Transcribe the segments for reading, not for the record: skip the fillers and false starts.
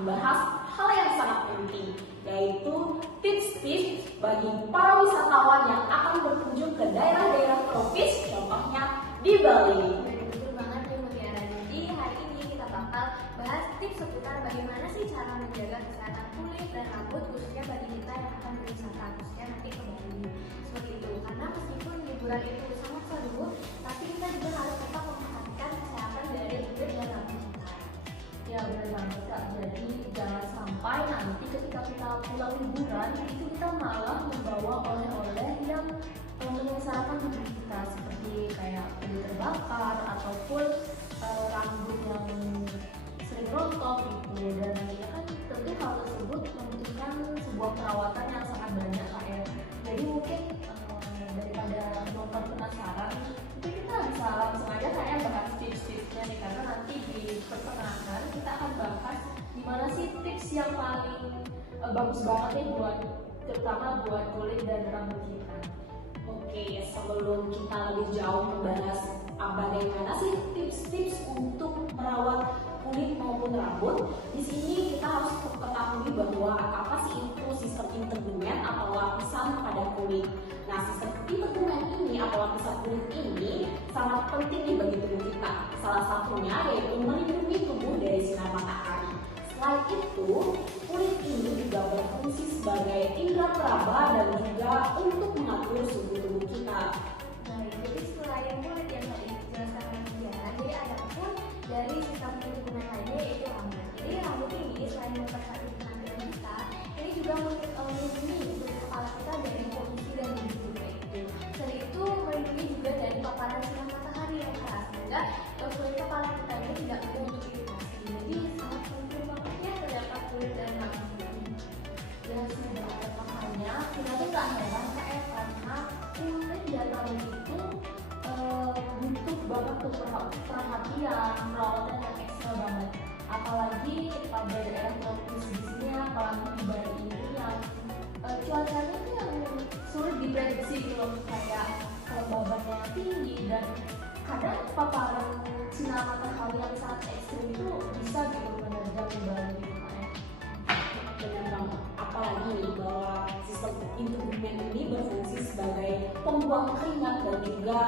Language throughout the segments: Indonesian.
membahas hal yang sangat penting, yaitu tips-tips bagi para wisatawan yang akan berkunjung ke daerah-daerah tropis, contohnya di Bali. Betul banget nih Mutiara. Jadi hari ini kita bakal bahas tips seputar bagaimana sih cara menjaga kesehatan kulit dan rambut khususnya bagi kita yang akan berwisata khususnya nanti ke Bali. Seperti itu. Karena meskipun liburan itu sangat seru, tapi kita juga harus tetap memperhatikan kesehatan dari kulit dan rambut kita. Ya benar banget Kak, jadi jangan sampai nanti ketika kita pulang liburan itu kita malah membawa oleh-oleh yang menyengsarakan tubuh kita, seperti kayak kulit terbakar ataupun rambut yang sering rontok gitu. Dan ya kan tentu hal tersebut membutuhkan sebuah perawatan yang sangat banyak Kak ya. Jadi mungkin daripada nonton penasaran, itu kita bisa langsung aja kayak bahas tips-tipsnya nih, karena nanti di pertengahan kita akan bahas gimana sih tips yang paling bagus banget nih buat terutama buat kulit dan rambut kita. Oke, sebelum kita lebih jauh membahas bagaimana sih tips-tips untuk merawat kulit maupun rambut, di sini kita harus ketahui bahwa apa sih itu sistem integumen atau lapisan pada kulit. Nah, sistem integumen ini atau lapisan kulit ini sangat penting nih bagi tubuh kita. Salah satunya yaitu melindungi tubuh dari sinar matahari. Selain itu, kulit ini juga berfungsi sebagai indera peraba dan juga untuk mengatur suhu tubuh kita. Nah, jadi selain kulit yang tadi dijelaskan oleh Mutiara, jadi ada pun dari sistem integumen lainnya yaitu rambut. Jadi rambut ini selain memperhatikan penampilan kita, ini juga melindungi kulit kepala kita dari polusi dan debu kayak gitu. Selain itu melindungi juga dari paparan sinar matahari yang keras, sehingga kulit kepala kita ini tidak mudah untuk iritasi. Jadi sangat penting banget ya terdapat kulit dan rambut ini. Ya sudah, makanya kita tuh gak heran Kak ya, karena kulit dan rambut itu butuh banget tuh perhatian, perawatan yang ekstra banget. Apalagi pada daerah tropis di sini, apalagi di Bali ini yang cuacanya tuh yang sulit diprediksi gitu loh, kayak kelembabannya tinggi dan kadang paparan sinar matahari yang sangat ekstrim itu bisa gitu menerjang di Bali gitu Kak ya. Benar banget. Apalagi nih bahwa sistem integumen ini berfungsi sebagai pembuang keringat dan juga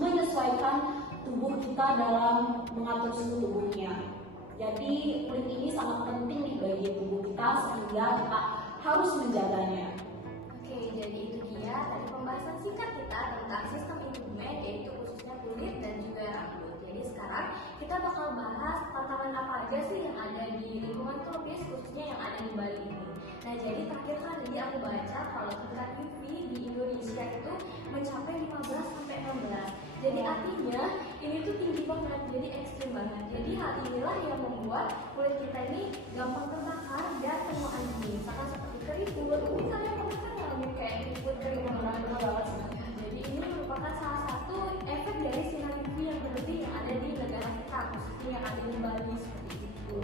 menyesuaikan tubuh kita dalam mengatur suhu tubuhnya. Jadi kulit ini sangat penting nih bagi tubuh kita sehingga kita harus menjaganya. Oke, jadi itu dia tadi pembahasan singkat kita tentang sistem integumen, yaitu khususnya kulit dan juga rambut. Jadi sekarang kita bakal bahas tantangan apa aja sih yang ada di lingkungan tropis khususnya yang ada di Bali ini. Nah, jadi terakhir kali aku baca kalau tingkat UV di Indonesia itu mencapai 15 sampai 16. Jadi artinya ini tuh tinggi banget, jadi ekstrim banget. Jadi hal inilah yang membuat kulit kita ini gampang terbakar dan kena anjing. Misalkan seperti keriput, ini kalian pernah kan ngalamin kayak keriput keringat banget. Jadi ini merupakan salah satu efek dari sinar UV yang berlebih yang ada di negara kita, khususnya yang ada di Bali seperti itu.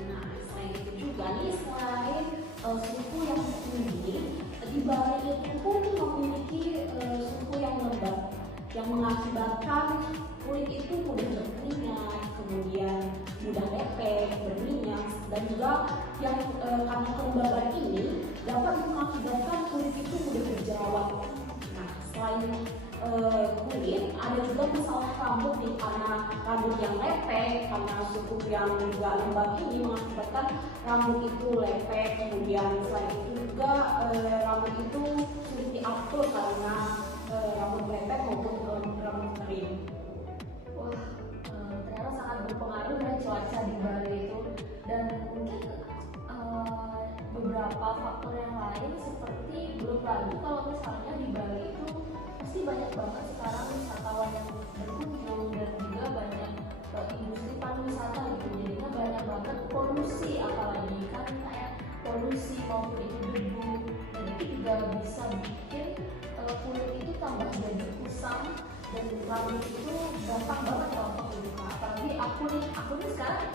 Nah, selain itu juga nih, selain suhu yang tinggi, di Bali itu pun memiliki suhu yang lembab yang mengakibatkan kulit itu mudah berkeringat, kemudian mudah lepek, berminyak, dan juga yang karena kelembaban ini dapat mengakibatkan kulit itu mudah berjerawat. Nah, selain kulit, ada juga masalah rambut nih, karena rambut yang lepek, karena suhu yang juga lembab ini mengakibatkan rambut itu lepek, kemudian selain itu juga rambut itu sulit diatur karena rambut lepek maupun rambut kering. Wah, ternyata sangat berpengaruh ya cuaca di Bali itu, dan mungkin beberapa faktor yang lain seperti belum lagi kalau misalnya di Bali itu pasti banyak banget sekarang wisatawan yang berkunjung dan juga banyak industri pariwisata gitu, jadinya banyak banget polusi, apalagi kan kayak polusi maupun itu debu, dan itu juga bisa bikin kulit itu tambah jadi kusam dan rambut itu gampang banget rontok gitu Kak. Apalagi aku nih sekarang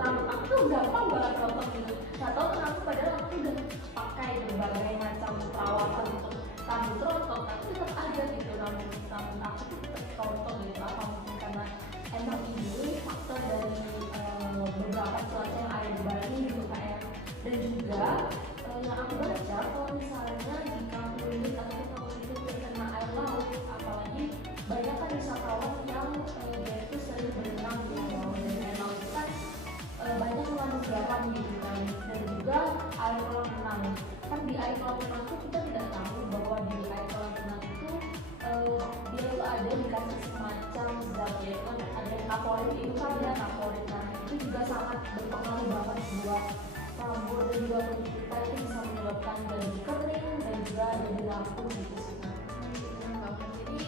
rambut aku tuh gampang banget rontok gitu. Gak tau kenapa, padahal aku udah pakai berbagai macam perawatan untuk rambut rontok, tapi tetap aja gitu rambut aku tuh tetap rontok gitu. Apa mungkin karena emang ini faktor dari beberapa cuaca yang ada minat favorit. Nah itu juga sangat berpengaruh banget buat rambut dan juga kulit kita, itu bisa menyebabkan jadi kering dan juga jadi rapuh gitu sih. Jadi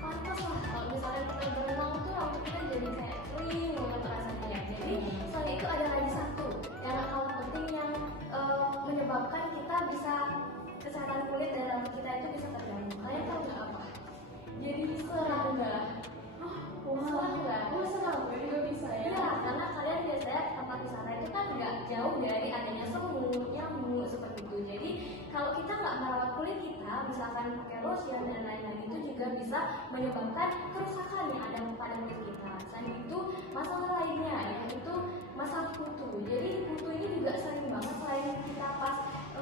pantas lah kalau misalnya kita berenang tuh rambut kita jadi kayak kering banget rasanya. Jadi selain itu ada lagi satu yang gak kalah penting yang menyebabkan kita bisa kesehatan kulit dan rambut kita itu bisa terganggu. Kalian tahu nggak apa? Jadi serangga. Serangga. Serangga juga bisa ya? Ya, karena kalian biasanya tempat wisata itu kan nggak jauh dari adanya semut, nyamuk seperti itu. Jadi kalau kita nggak merawat kulit kita, misalkan pakai lotion dan lain-lain, itu juga bisa menyebabkan kerusakan yang ada pada kulit kita. Selain itu masalah lainnya yaitu masalah kutu. Jadi kutu ini juga sering banget selain kita pas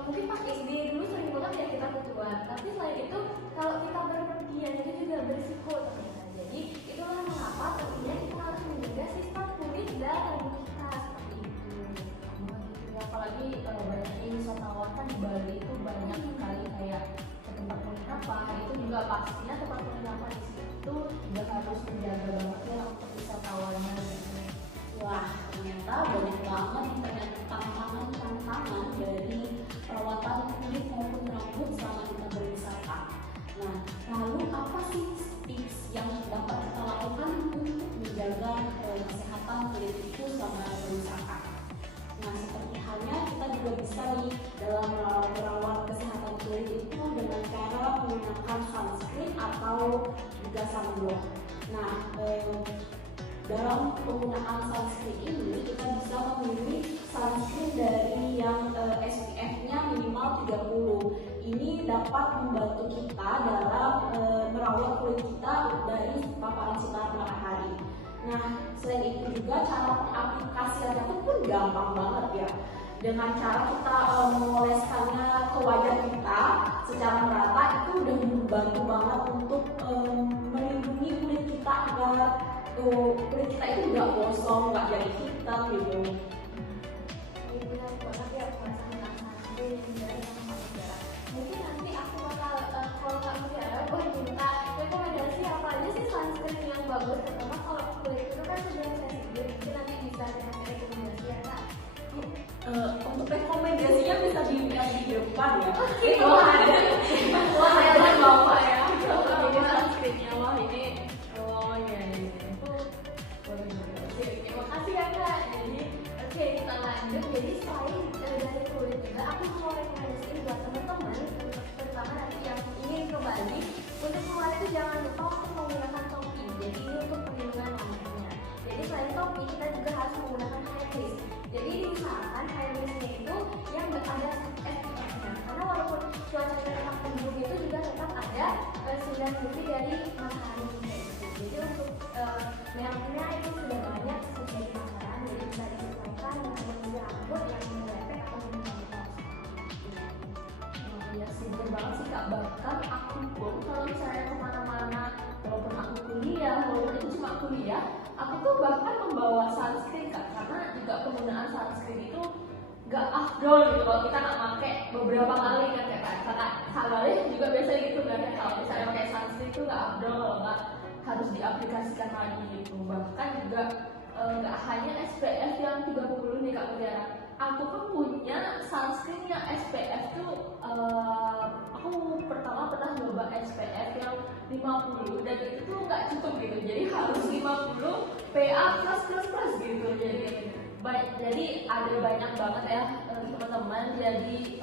mungkin pas SD dulu sering banget ya kita kutuan. Tapi selain itu kalau kita berpergian itu juga berisiko ternyata. Jadi itulah mengapa pentingnya kita harus menjaga sistem kulit dan rambut kita seperti itu. Apalagi banyak wisatawan kan di Bali itu banyak sekali kayak ke tempat penginapan, itu juga pastinya tempat penginapan di situ juga harus menjaga banget ya untuk wisatawannya gitu. Wah, ternyata banyak banget ternyata tantangan dari perawatan kulit maupun rambut selama kita berwisata. Nah, lalu apa sih tips yang dapat kita lakukan untuk menjaga kesehatan kulit itu selama berwisata? Nah, seperti halnya kita juga bisa nih dalam merawat kesehatan kulit itu dengan cara menggunakan sunscreen atau juga sunblock. Nah, dalam penggunaan sunscreen ini kita bisa memilih sunscreen dari yang SPF-nya minimal 30. Ini dapat membantu kita dalam merawat kulit kita dari paparan sinar matahari. Nah, selain itu juga cara pengaplikasiannya itu pun gampang banget ya. Dengan cara kita mengoleskannya ke wajah kita secara merata, itu udah membantu banget untuk melindungi kulit kita agar kulit kita itu nggak gosong, nggak jadi hitam gitu. Ini benar banget ya pembahasan tentang sunscreen dan sama udara. Mungkin nanti aku bakal kalau nggak udara, gue minta rekomendasi apa aja sih sunscreen yang bagus, terutama kalau kulit itu kan sedang sensitif. Mungkin nanti bisa kasih rekomendasi ya kak. Untuk rekomendasinya bisa dilihat di depan ya. Wah ada, wah ada bapak ya. Ini sunscreennya, wah ini, oh iya ini. Oke, makasih ya kak. Jadi oke kita lanjut. Jadi selain dari kulit juga, aku mau rekomendasiin buat teman-teman, terutama nanti yang ingin ke Bali, untuk keluar itu jangan lupa untuk menggunakan topi. Jadi ini untuk perlindungan rambutnya. Jadi selain topi kita juga harus menggunakan hair mist. Jadi diusahakan hair mistnya itu yang ada SPF-nya. Karena walaupun cuaca tetap mendung itu juga tetap ada sinar UV dari matahari kayak gitu. Jadi untuk mereknya itu sudah banyak sesuai di pasaran, jadi bisa disesuaikan dengan kondisi rambut yang melepek atau menonjol. Ya sih, bener banget sih kak. Bahkan aku pun kalau misalnya kemana-mana, walaupun aku kuliah, walaupun itu cuma kuliah, aku tuh bahkan membawa sunscreen kak. Karena juga penggunaan sunscreen itu gak afdol gitu kalau kita nggak pakai beberapa kali kan ya kan. Karena Balik juga biasa gitu kan, kalau misalnya pakai sunscreen itu gak afdol kalau nggak harus diaplikasikan lagi gitu. Bahkan juga nggak hanya SPF yang 30 nih kak Mutiara. Aku pun punya sunscreen yang SPF tuh aku pertama pernah coba SPF yang 50 dan itu tuh nggak cukup gitu. Jadi harus 50 PA plus gitu. Jadi ada banyak banget ya teman-teman. Jadi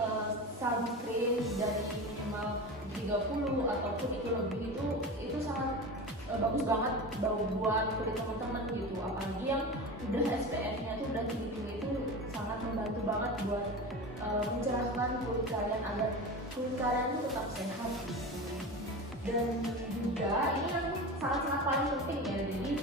sunscreen dari minimal 30 ataupun itu lebih itu sangat bagus banget buat kulit teman-teman gitu. Apalagi yang udah SPF-nya tuh udah tinggi itu sangat membantu banget buat mencerahkan kulit kalian agar kulit kalian itu tetap sehat gitu. Dan juga ini kan sangat-sangat paling penting ya. Jadi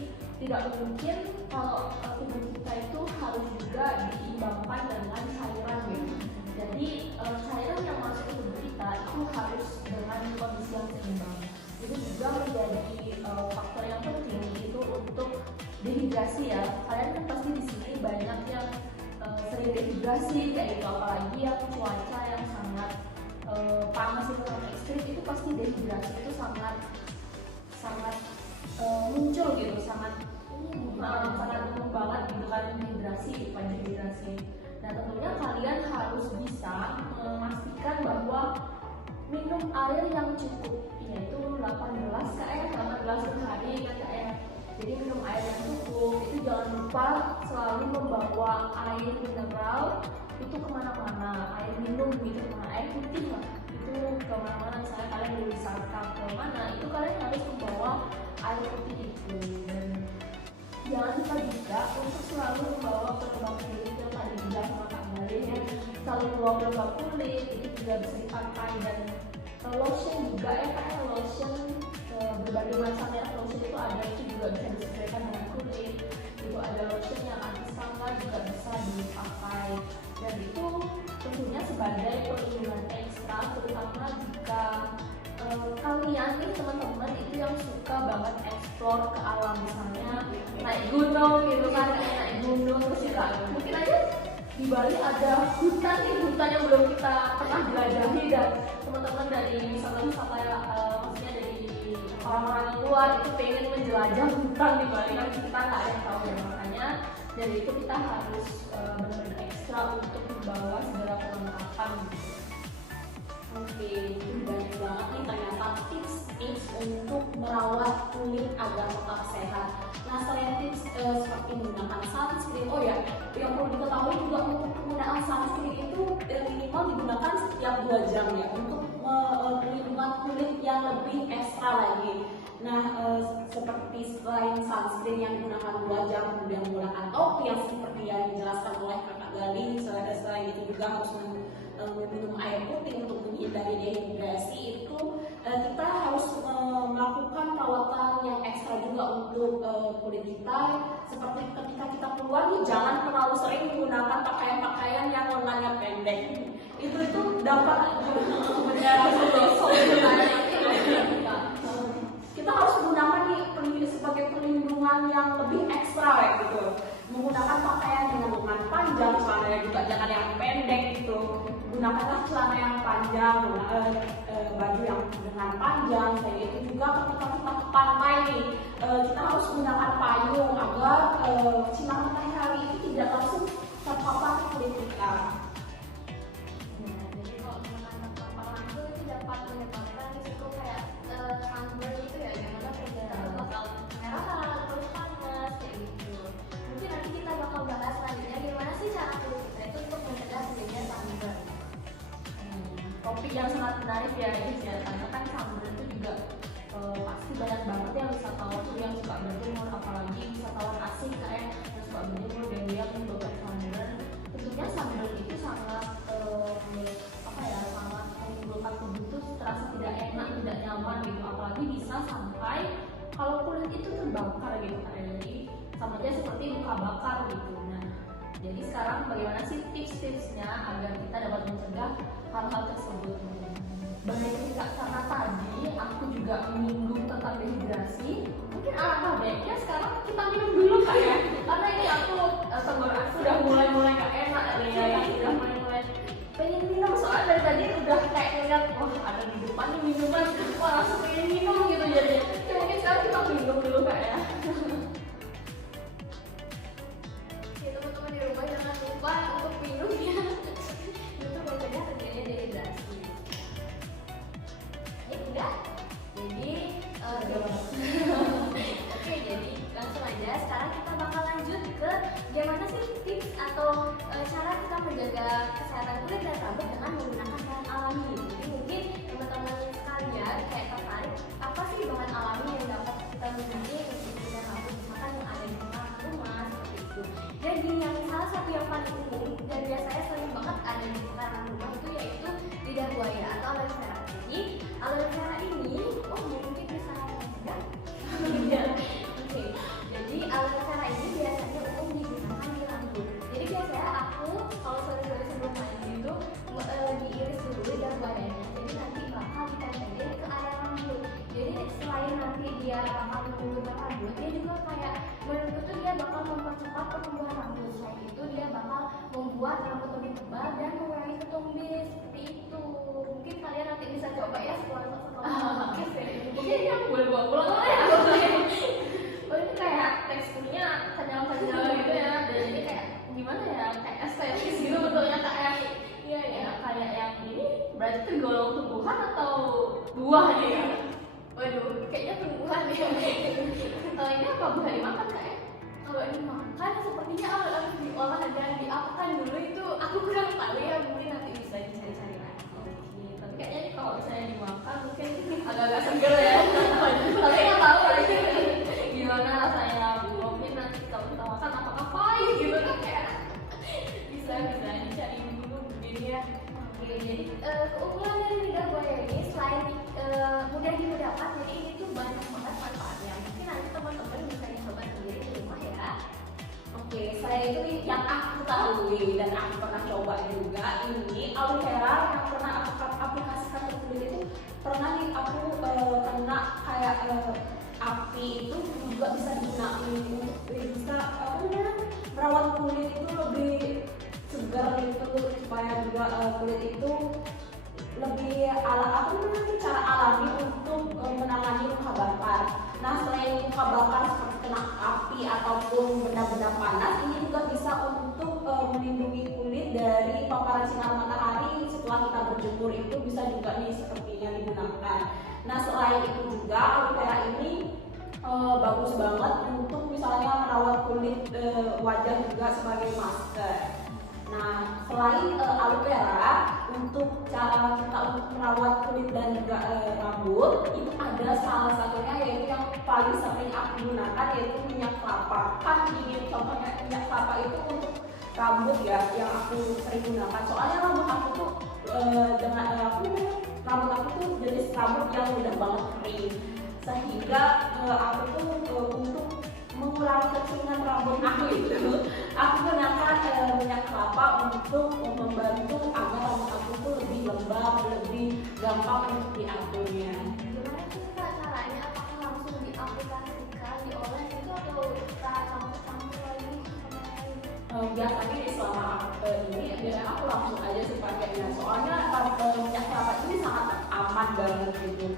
tidak mungkin kalau tubuh kita itu harus juga diimbangkan dengan cairan gitu. Jadi cairan yang masuk ke tubuh kita itu harus dengan kondisi yang seimbang. Itu juga menjadi faktor yang penting itu untuk dehidrasi ya. Kalian kan pasti di sini banyak yang sering dehidrasi kayak itu, apalagi yang cuaca yang sangat panas itu sangat ekstrim, itu pasti dehidrasi itu sangat muncul gitu, sangat Nah tentunya kalian harus bisa memastikan bahwa minum air yang cukup, yaitu 8 gelas KR, 8 gelas per hari kan KR. Jadi minum air yang cukup, itu jangan lupa selalu membawa air mineral itu kemana-mana, air minum gitu, air putih lah, itu kemana-mana. Misalnya kalian berwisata kemana, itu kalian harus membawa air putih itu. Dan jangan lupa juga untuk selalu membawa pelembab kulit yang tadi bilang sama Kak Galih ya, selalu membawa pelembab kulit, itu juga bisa dipakai. Dan lotion juga ya Kak, lotion berbagai macam ya, lotion itu ada, itu juga bisa disesuaikan dengan kulit. Itu ada lotion yang anti sangat juga bisa dipakai, dan itu tentunya sebagai perlindungan ekstra, terutama jika kalian nih teman-teman itu yang suka banget explore ke alam, misalnya naik gunung gitu kan, naik gunung terus juga mungkin aja di Bali ada hutan nih, hutan yang belum kita pernah jelajahi, dan teman-teman dari wisata-wisata maksudnya dari orang-orang luar itu pengen menjelajah hutan di Bali, kan kita nggak ada yang tahu ya. Makanya dari itu kita harus benar-benar ekstra untuk membawa segala perlengkapan gitu. Oke, banyak banget nih ternyata tips-tips untuk merawat kulit agar tetap sehat. Nah, selain tips seperti menggunakan sunscreen, oh ya, yang perlu diketahui juga untuk penggunaan sunscreen itu minimal digunakan setiap 2 jam ya, untuk perlindungan kulit yang lebih ekstra lagi. Nah, seperti selain sunscreen yang digunakan 2 jam, kemudian menggunakan topi yang seperti yang dijelaskan oleh Kakak Galih, selain itu juga harus minum air putih untuk menghindari dehidrasi. Itu kita harus melakukan perawatan yang ekstra juga untuk kulit kita. Seperti ketika kita keluar nih, jangan terlalu sering menggunakan pakaian-pakaian yang lengannya pendek. Itu dapat kita harus menggunakan nih sebagai perlindungan yang lebih ekstra ya gitu. Menggunakan pakaian dengan lengan panjang, celana juga jangan yang pendek gitu. Gunakanlah celana yang panjang, baju yang dengan panjang. Kayak itu juga ketika kita ke pantai nih, kita harus menggunakan payung agar sinar matahari itu tidak langsung terpapar ke kulit kita. Jadi kalau menggunakan terpapar langsung itu dapat menyebabkan risiko kayak sunburn itu ya, yang mana kulit bakal merah terus panas kayak gitu. Mungkin nanti kita bakal bahas selanjutnya gimana sih cara kulit kita itu untuk mencegah terjadinya sunburn. Topik yang sangat menarik ya guys ya, karena kan sunburn itu juga pasti banyak banget ya wisatawan tuh yang suka berjemur, apalagi wisatawan asing kayak yang suka berjemur dan dia menyebabkan sunburn. Tentunya sunburn itu sangat sangat menimbulkan tubuh tuh terasa tidak enak, tidak nyaman gitu, apalagi bisa sampai kalau kulit itu terbakar gitu kan, jadi sama aja seperti luka bakar gitu. Nah, jadi sekarang bagaimana sih tips-tipsnya agar kita dapat mencegah hal-hal tersebut? Karena tadi aku juga menyinggung tentang dehidrasi, mungkin alangkah baiknya sekarang kita minum dulu Kak ya, karena ini aku tenggorokan sudah mulai gak enak ya, sudah mulai pengen minum, soalnya dari tadi udah kayak ngeliat wah ada di depan nih minuman, wah langsung pengen minum gitu. Jadi ya mungkin sekarang kita minum dulu Kak ya. Teman-teman di rumah jangan lupa untuk minum ya, untuk mencegah terjadinya dehidrasi. Udah, jadi oke, jadi langsung aja sekarang kita bakal lanjut ke gimana sih tips atau cara kita menjaga kesehatan kulit dan rambut dengan menggunakan bahan alami. Jadi mungkin teman-teman sekalian kayak tertarik apa sih bahan alami yang dapat kita gunakan untuk kulit dan rambut, misalkan yang ada di rumah seperti itu. Jadi yang salah satu yang paling umum dan biasanya sering banget ada di sekitar rumah itu yaitu lidah buaya atau aloe vera. Jadi aloe vera ini, mungkin bisa lihat. Oke, jadi aloe vera ini biasanya umum digunakan di rambut. Jadi biasanya aku kalau sore-sore sebelum mandi itu diiris dulu lidah buayanya. Jadi nanti bakal ditempelin ke area rambut. Jadi selain nanti dia bakal menumbuhkan rambut, dia juga kayak menurut itu dia bakal mempercepat pertumbuhan rambut. Selain itu dia bakal membuat rambut lebih tebal dan mengurangi ketumbis seperti itu. Mungkin kalian nanti bisa coba ya setelah Mungkin yang boleh bawa pulang lah ya. Oh ini kayak teksturnya kenyal-kenyal gitu ya, dan ini kayak gimana ya, kayak estetis gitu. buah nih Kak. Waduh, kayaknya tumbuhan ya. Ini apa buah dimakan Kak ya? Kalau ini makan sepertinya harus diolah dan diapakan dulu, itu aku kurang tahu ya, mungkin nanti bisa dicari-cari lagi. Oke, tapi kayaknya nih kalau misalnya dimakan mungkin agak-agak seger ya. Tapi nggak tahu lagi gimana rasanya. Mungkin nanti kalau kita makan apakah pahit gitu kan kayak Bisa dicari dulu mungkin ya. Oke, jadi keunggulan dari lidah buaya ini selain mudah didapat, jadi ini tuh banyak banget manfaatnya. Mungkin nanti teman-teman bisa dicoba sendiri di rumah ya. Oke, saya itu yang aku ketahui dan aku pernah coba juga ini aloe vera yang pernah aku aplikasikan ke kulit itu pernah nih aku kena kayak api itu juga bisa digunakan untuk bisa merawat kulit itu lebih segar gitu supaya juga kulit itu lebih cara alami untuk menangani luka bakar. Nah, selain luka bakar seperti kena api ataupun benda-benda panas, ini juga bisa untuk melindungi kulit dari paparan sinar matahari setelah kita berjemur, itu bisa juga nih sepertinya digunakan. Nah, selain itu juga aloe vera ini bagus banget untuk misalnya merawat kulit wajah juga sebagai masker. Nah, selain aloe vera, untuk cara kita untuk merawat kulit dan juga rambut, itu ada salah satunya yaitu yang paling sering aku gunakan, yaitu minyak kelapa. Kan ingin contohnya minyak kelapa itu untuk rambut ya, yang aku sering gunakan. Soalnya rambut aku tuh rambut aku tuh jenis rambut yang mudah banget kering, sehingga aku tuh untuk mengurangi kekeringan rambut aku itu, aku gunakan minyak kelapa untuk membantu agar rambut aku tuh lebih lembab, lebih gampang untuk diaturnya. Gimana sih Kak caranya? Apakah langsung diaplikasikan, diolah gitu, atau kita campur-campur lagi sama lain? Biasanya nih selama biasanya aku langsung aja sih pakainya, soalnya minyak kelapa ini sangat aman banget gitu.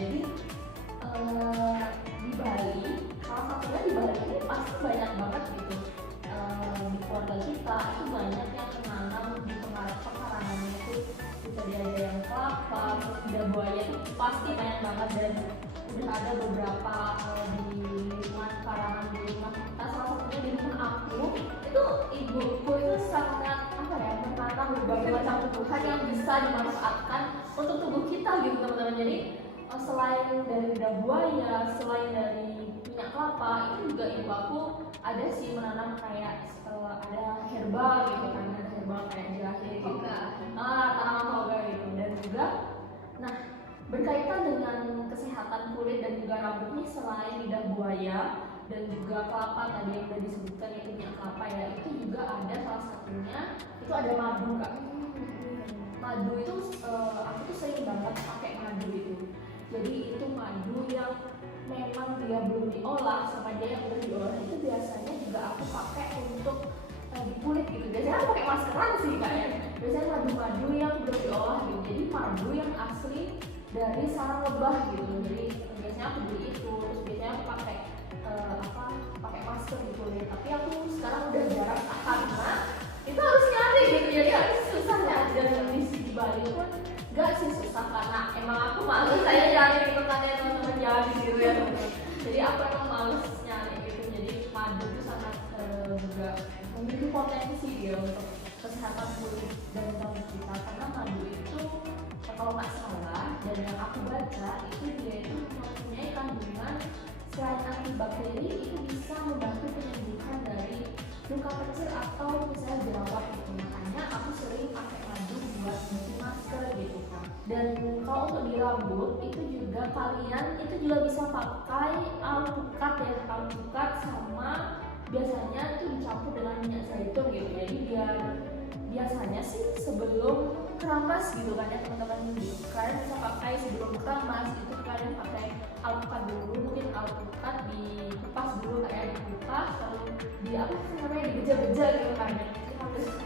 Jadi di Bali, salah satunya di Bali ini pasti banyak banget gitu. Di keluarga kita itu banyak yang menanam di pekarangannya itu, bisa ada yang kelapa, terus lidah buaya itu pasti banyak banget, dan udah ada beberapa di lingkungan karangan di rumah kita. Salah satunya di rumah aku itu ibuku itu sangat menanam berbagai macam tumbuhan yang bisa dimanfaatkan untuk tubuh kita gitu teman-teman. Jadi selain dari lidah buaya, selain dari minyak kelapa, itu juga ibu aku ada sih menanam kayak ada herbal gitu kan, ada herbal kayak jahe gitu, tanaman toga gitu. Dan juga nah berkaitan dengan kesehatan kulit dan juga rambut nih, selain lidah buaya dan juga kelapa tadi yang udah disebutkan itu minyak kelapa ya, itu juga ada salah satunya itu ada madu Kak. Madu itu aku tuh sering banget pakai madu itu. Jadi itu madu yang memang dia belum diolah sama dia yang udah diolah, itu biasanya juga aku pakai untuk di kulit gitu. Biasanya aku pakai maskeran sih Kak ya. Biasanya madu-madu yang belum diolah gitu. Jadi madu yang asli dari sarang lebah gitu. Jadi biasanya aku beli itu, terus biasanya aku pakai pakai masker di kulit. Tapi aku sekarang udah jarang karena itu harus nyari gitu, jadi harus susah ya. Dan di Bali pun gak sih susah, karena emang aku malu saya nyari gitu kan ya teman-teman, jangan ditiru ya teman-teman. Jadi aku emang males nyari gitu. Jadi madu itu sangat juga memiliki potensi ya untuk kesehatan kulit dan rambut kita, karena madu itu kalau nggak salah dan yang aku baca itu dia itu mempunyai kandungan selain antibakteri, itu bisa membantu penyembuhan dari luka kecil atau misalnya jerawat gitu. Makanya aku sering pakai madu buat bikin masker gitu kan. Dan kalau untuk di rambut itu juga kalian itu juga bisa pakai alpukat ya, alpukat sama biasanya itu dicampur dengan minyak zaitun gitu. Jadi biar biasanya sih sebelum keramas gitu kan ya teman-teman, kalian bisa pakai sebelum keramas itu kalian pakai alpukat dulu, mungkin alpukat dikupas dulu kayak dikupas, lalu di apa sih namanya dibeja-beja gitu kan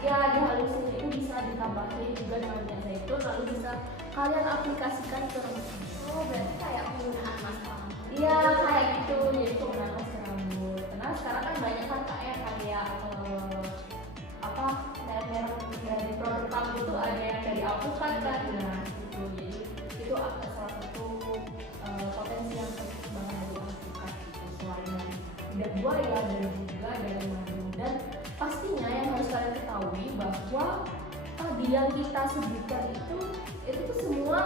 ya, dihalusin, itu bisa ditambahin juga dengan minyak zaitun, lalu bisa kalian aplikasikan ke rambut. Oh, berarti kayak penggunaan masker. Iya kayak gitu, jadi penggunaan masker rambut. Karena sekarang kan banyak kan kayak merek dari produk rambut tuh ada yang dari lidah buaya dan juga dari madu. Dan pastinya yang harus kalian ketahui bahwa tadi yang kita sebutkan itu tuh semua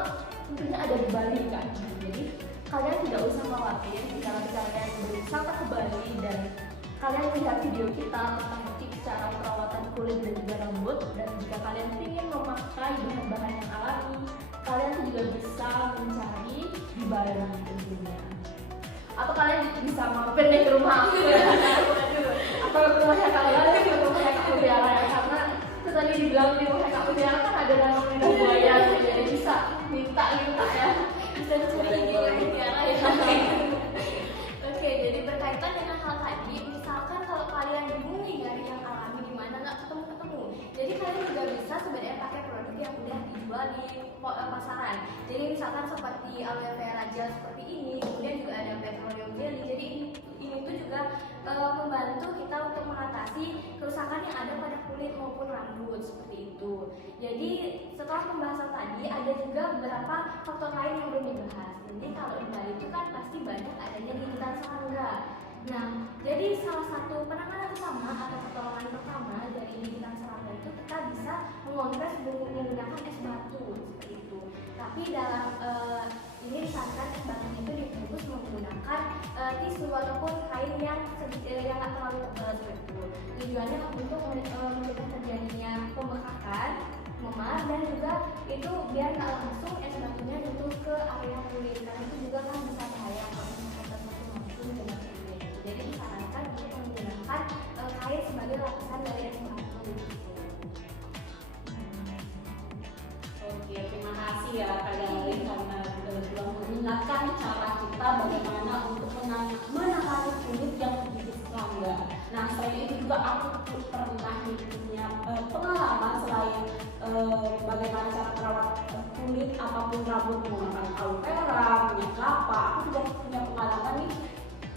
tentunya ada di Bali kan. Jadi kalian tidak usah khawatir jika nanti kalian berwisata ke Bali dan kalian lihat video kita tentang tips cara perawatan kulit dan juga rambut, dan jika kalian ingin memakai bahan-bahan yang alami, kalian juga bisa mencari di Bali tentunya. Atau kalian bisa mampir deh ke rumah aku ya, atau ke rumahnya kalian, ke rumahnya Kak Mutiara ya, karena itu tadi dibilang di rumahnya Kak Mutiara kan ada danau lidah buaya, jadi bisa minta ya, bisa cari di Kak Mutiara ya. Oke, jadi berkaitan dengan hal tadi, misalkan kalau kalian bingung nih nyari yang alami di mana nggak ketemu, jadi kalian juga bisa sebenarnya pakai produk yang udah dijual di pasaran. Jadi misalkan seperti aloe vera gel seperti ini, kemudian juga ada petroleum jelly. Jadi ini tuh juga membantu kita untuk mengatasi kerusakan yang ada pada kulit maupun rambut seperti itu. Jadi setelah pembahasan tadi ada juga beberapa faktor lain yang belum dibahas. Jadi kalau di Bali itu kan pasti banyak adanya gigitan serangga. Nah, jadi salah satu penanganan pertama atau pertolongan pertama dari gigitan serangga itu kita bisa mengompres menggunakan es batu seperti itu. Tapi dalam ini disarankan es batu itu dibungkus menggunakan tisu ataupun kain yang nggak terlalu tebal seperti itu. Tujuannya untuk mencegah terjadinya pembekakan, memar, dan juga itu biar nggak langsung es batunya nyentuh ke area kulit, karena itu juga kan bisa bahaya kalau misalkan langsung dengan kulit. Jadi disarankan untuk menggunakan kain sebagai lapisan dari es batu. Oke, terima kasih ya Kak Gali karena sudah mengingatkan cara kita bagaimana untuk menangani kulit yang gigit serangga. Nah, selain itu juga aku pernah punya pengalaman selain bagaimana cara merawat kulit apapun rambut menggunakan aloe vera, minyak kelapa. Aku juga punya pengalaman nih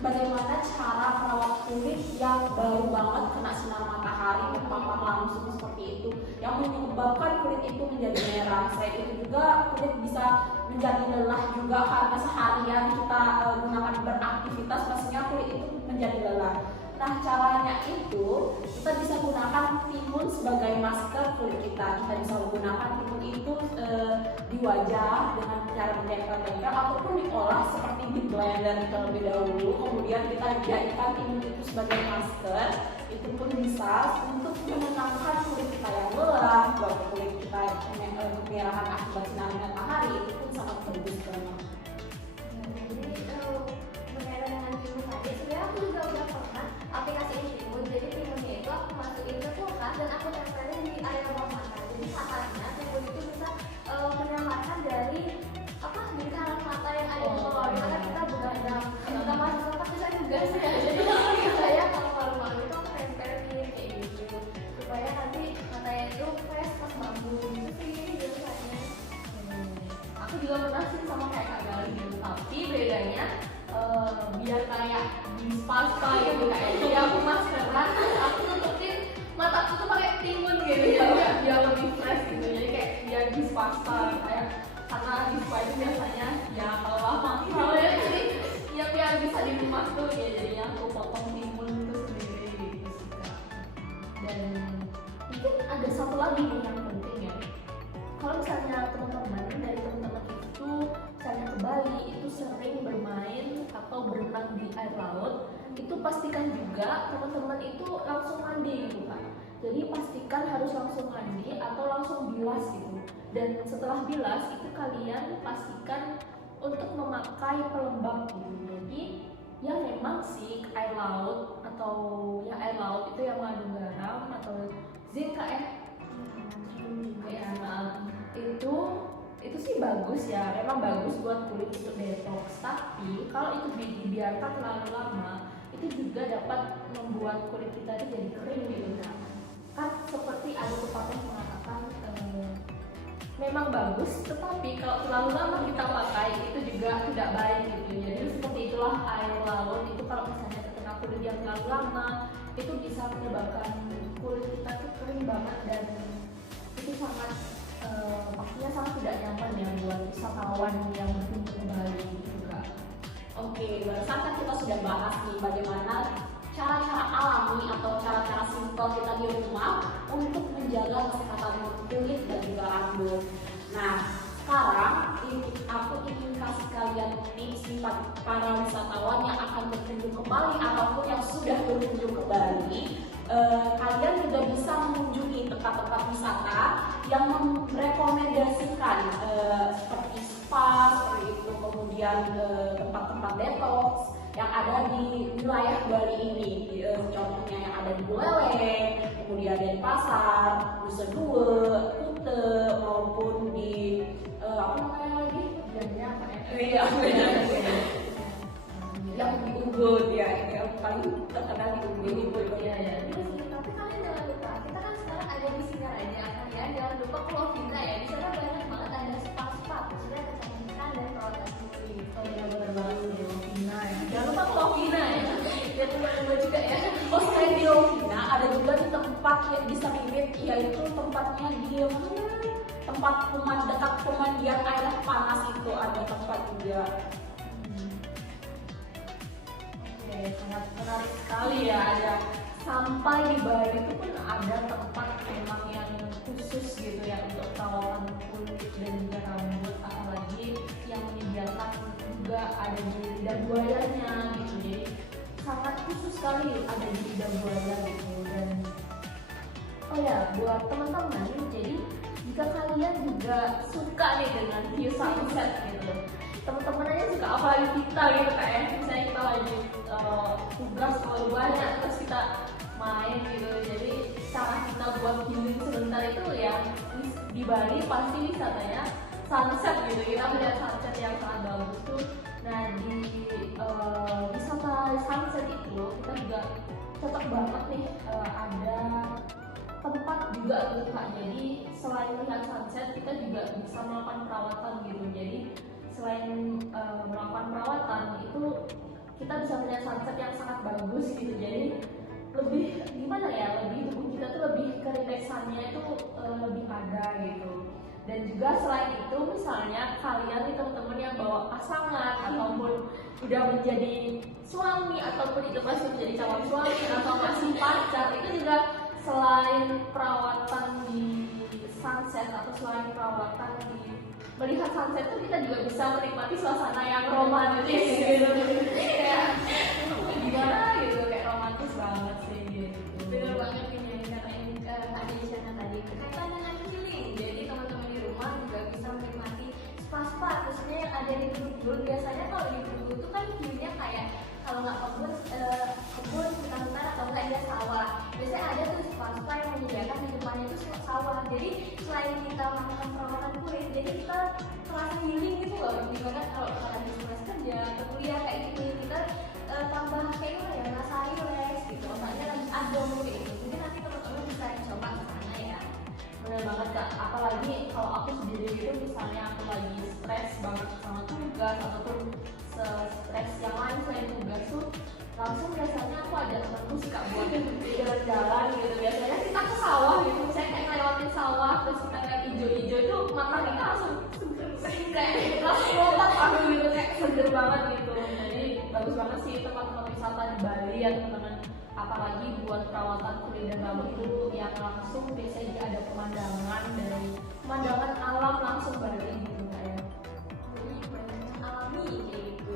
bagaimana cara merawat kulit yang baru banget kena sinar matahari terpapar langsung seperti itu, yang menyebabkan kulit itu menjadi merah. Selain itu juga kulit bisa menjadi lelah juga karena seharian kita gunakan beraktivitas, pastinya kulit itu menjadi lelah. Nah, caranya itu kita bisa gunakan timun sebagai masker kulit kita. Kita bisa menggunakan timun itu di wajah dengan cara menempel-tempel ataupun diolah seperti di blender terlebih dahulu. Kemudian kita jadikan timun itu sebagai masker. Itu pun bisa untuk menenangkan kulit kita yang lelah, buat kulit kita kemerahan akibat sinar matahari. Itu pun sangat bagus banget. Sebenarnya aku juga udah pernah aplikasi timun. Jadi timunnya itu aku masukin ke kulkas dan aku tempelin di area bawah mata. Jadi katanya timun itu bisa menyelamatkan dari lingkaran mata yang ada di bawah. Karena kita begadang, kita masuk otak bisa juga sih ya. Jadi saya kalau malu-malu itu aku tempelin kayak gitu supaya nanti matanya itu fresh pas bangun. Itu sih biasanya. Aku juga pernah sih sama kayak Kak Gali gitu, tapi bedanya biar kayak di spa gitu kayak jadi aku maskeran, aku tutupin mataku tuh pakai timun gitu ya, biar lebih fresh gitu. Jadi kayak biar di spa kayak karena di spa itu biasanya ya kalau lama kalau ya jadi ya biar bisa di rumah tuh ya, jadi aku potong timun itu sendiri gitu sih Kak. Dan mungkin ada satu lagi nih yang penting ya, kalau misalnya teman-teman dari teman-teman itu misalnya ke Bali itu sering bermain atau berenang di air laut, itu pastikan juga teman-teman itu langsung mandi gitu Kak. Jadi pastikan harus langsung mandi atau langsung bilas gitu. Dan setelah bilas itu kalian pastikan untuk memakai pelembab gitu. Jadi ya memang sih air laut atau ya air laut itu yang mengandung garam atau zinc ya, itu sih bagus ya, memang bagus buat kulit untuk detox. Tapi kalau itu dibiarkan terlalu lama, itu juga dapat membuat kulit kita itu jadi kering gitu. Nah, kan seperti ada pepatah yang mengatakan memang bagus, tetapi kalau terlalu lama kita pakai itu juga tidak baik gitu. Jadi seperti itulah air laut itu kalau misalnya terkena kulit yang terlalu lama, itu bisa menyebabkan kulit kita tuh kering banget dan itu sangat pastinya sangat tidak nyaman ya buat wisatawan yang berkunjung ke Bali juga. Oke, barusan kan kita sudah bahas nih bagaimana cara-cara alami atau cara-cara simpel kita di rumah untuk menjaga kesehatan kulit dan juga rambut. Nah, sekarang aku ingin kasih kalian tips nih para wisatawan yang akan berkunjung ke Bali ataupun yang sudah berkunjung ke Bali. Kalian juga bisa mengunjungi tempat-tempat wisata yang merekomendasikan seperti spa, seperti itu, kemudian tempat-tempat detox yang ada di wilayah Bali ini. Contohnya yang ada di Buleleng, kemudian di Pasar, Nusa Dua, Kute, maupun di apa namanya lagi? Iya, yang di Ubud ya, yang paling terkenal di Ubud. Iya. Tapi kalian jangan lupa, kita kan sekarang ada di Singaraja. Kalian jangan lupa ke Lovina ya. Di sana banyak banget ada spa-spa, khususnya kecantikan dan perawatan kulit. Oh iya benar banget di Lovina ya. Jangan lupa ke Lovina ya. Biar teman-teman juga ya. Oh, selain di Lovina ada juga di tempat yang bisa mirip, yaitu tempatnya di tempat dekat pemandian air panas itu ada tempat juga. Oke, sangat menarik sekali ya. Ada sampai di Bali itu pun ada tempat memang yang khusus gitu ya untuk perawatan kulit dan juga rambut, apalagi yang menyediakan juga ada di lidah buayanya gitu. Jadi sangat khusus sekali ada di lidah buaya gitu. Dan oh ya, buat teman-teman, jadi jika kalian juga suka nih dengan view sunset gitu, teman-teman aja suka, apalagi kita gitu kayak misalnya kita lagi tugas terlalu banyak terus kita main gitu, jadi cara kita buat healing sebentar itu ya di Bali pasti wisatanya sunset gitu, kita melihat sunset yang sangat bagus tuh. Nah di wisata sunset itu kita juga cocok banget nih, ada tempat juga gitu Kak. Jadi selain melihat sunset kita juga bisa melakukan perawatan gitu. Jadi selain melakukan perawatan itu kita bisa melihat sunset yang sangat bagus gitu. Jadi lebih gimana ya, lebih tubuh kita tuh lebih kerileksannya itu lebih ada gitu. Dan juga selain itu misalnya kalian nih teman-teman yang bawa pasangan ataupun udah menjadi suami ataupun itu masih menjadi calon suami atau masih pacar, itu juga selain perawatan di sunset atau selain perawatan di melihat sunset itu kita juga bisa menikmati suasana yang romantis gitu. Kayak gimana gitu, kayak romantis banget sih gitu. Bener banget ini karena ini ada di sana tadi berkaitan dengan healing. Jadi teman-teman di rumah juga bisa menikmati spa-spa, khususnya yang ada di kebun. Biasanya kalau di kebun itu kan viewnya kayak kalau nggak kebun hutan-hutan atau nggak ada sawah. Biasanya ada tuh spa-spa yang menyediakan di depannya itu sawah. Jadi selain kita melakukan perawatan kulit, jadi kita terasa healing gitu loh. Dimana kalau habis pulang kerja atau kuliah kayak gitu, kita tambah kayak gimana ya, merasa relax gitu. Otaknya lagi adem kayak gitu. Jadi nanti teman-teman bisa coba ke sana ya. Bener banget Kak, apalagi kalau aku sendiri gitu misalnya aku lagi stres banget sama tugas ataupun stres yang lain selain tugas tuh, langsung biasanya aku ada temanku sih Kak buat jalan-jalan gitu. Biasanya kita ke sawah gitu, misalnya kayak ngelewatin sawah terus kita lihat hijau-hijau itu, mata kita langsung kayak langsung lompat aku gitu, kayak seger banget gitu. Jadi bagus banget sih tempat-tempat wisata di Bali ya teman-teman, apalagi buat perawatan kulit dan rambut itu yang langsung biasanya ada pemandangan dari pemandangan alam langsung Bali gitu kayak. Jadi banyak yang alami kayak gitu.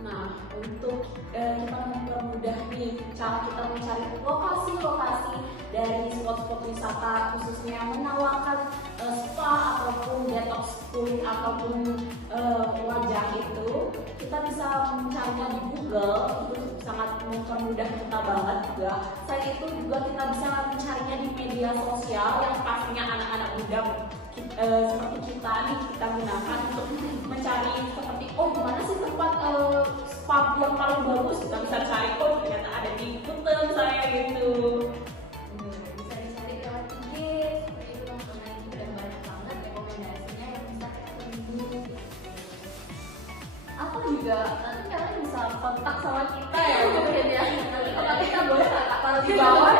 Nah, untuk kita mempermudah nih cara kita mencari lokasi-lokasi dari spot-spot wisata khususnya yang menawarkan spa ataupun detox kulit ataupun wajah itu, kita bisa mencarinya di Google, itu sangat mempermudah kita banget juga. Selain itu juga kita bisa mencarinya di media sosial yang pastinya anak-anak muda seperti kita nih kita gunakan untuk mencari seperti gimana sih tempat spa yang paling bagus, kita bisa cari ternyata ada di Kute misalnya gitu. Bisa dicari lewat IG seperti itu teman-teman, udah banyak banget rekomendasinya yang bisa kita tunggu. Apa juga nanti kalian bisa kontak sama kita ya mungkin ya. Nanti kontak kita boleh nggak taruh di bawah,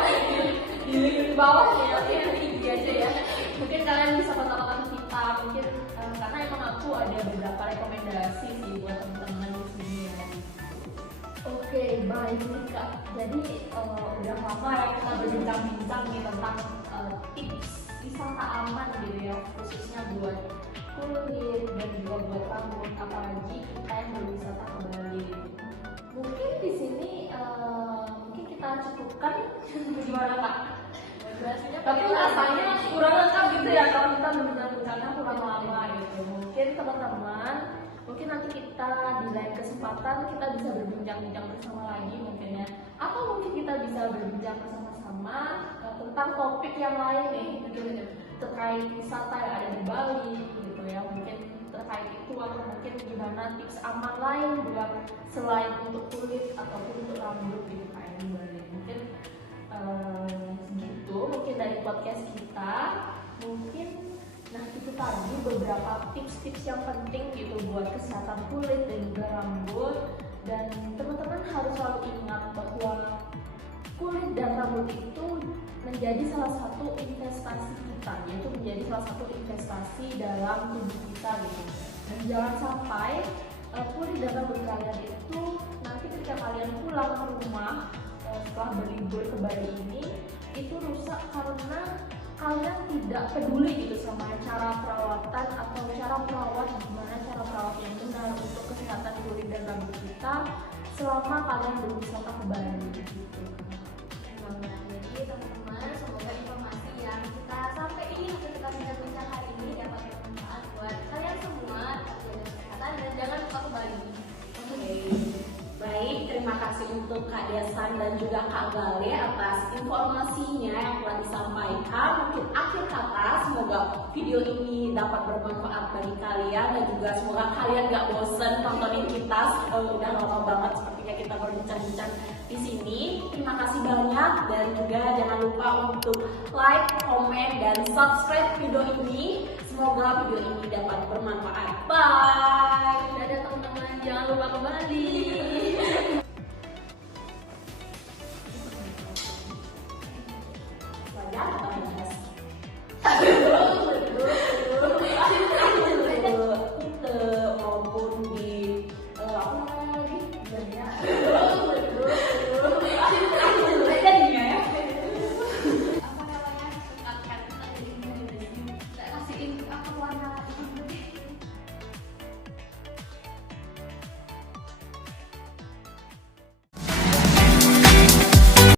di link di bawah ya, nanti di IG aja ya. Mungkin kalian bisa kontak kita mungkin karena emang aku ada beberapa rekomendasi sih buat teman-teman di sini ya. Baik nih Kak, jadi udah lama ya kita berbincang-bincang nih tentang tips wisata aman gitu ya, khususnya buat kulit dan juga buat rambut, apalagi kita yang berwisata ke Bali. Mungkin di sini mungkin kita cukupkan gimana Kak? Tapi rasanya kurang lengkap gitu ya kalau kita berbincang-bincangnya kurang lama gitu. Mungkin teman-teman, mungkin nanti kita di lain kesempatan kita bisa berbincang-bincang bersama lagi mungkin ya. Atau mungkin kita bisa berbincang bersama-sama tentang topik yang lain nih gitu, terkait wisata yang ada di Bali gitu ya. Mungkin terkait itu atau mungkin gimana tips aman lain buat selain untuk kulit ataupun untuk rambut gitu kayak di Bali. Mungkin segitu mungkin dari podcast kita. Mungkin nah itu tadi beberapa tips-tips yang penting gitu buat kesehatan kulit dan juga rambut. Dan teman-teman harus selalu ingat bahwa kulit dan rambut itu menjadi salah satu investasi kita, yaitu menjadi salah satu investasi dalam tubuh kita gitu. Dan jangan sampai kulit dan rambut kalian itu nanti ketika kalian pulang ke rumah setelah berlibur ke Bali ini itu rusak karena kalian tidak peduli gitu sama cara perawatan atau cara perawat, gimana cara perawat yang benar untuk kesehatan kulit dan rambut kita selama kalian berwisata ke Bali gitu. Jadi teman-teman, semoga informasi yang kita sampaikan ini atau kita bincang-bincang hari ini dapat bermanfaat buat kalian semua. Tetap jaga kesehatan dan jangan lupa ke Bali. Oke. Baik, terima kasih untuk Kak Desan dan juga Kak Gale atas informasinya yang telah disampaikan. Mungkin akhir kata, semoga video ini dapat bermanfaat bagi kalian dan juga semoga kalian gak bosen tontonin kita. Udah lama banget sepertinya kita berbincang-bincang di sini. Terima kasih banyak dan juga jangan lupa untuk like, komen, dan subscribe video ini. Semoga video ini dapat bermanfaat. Bye!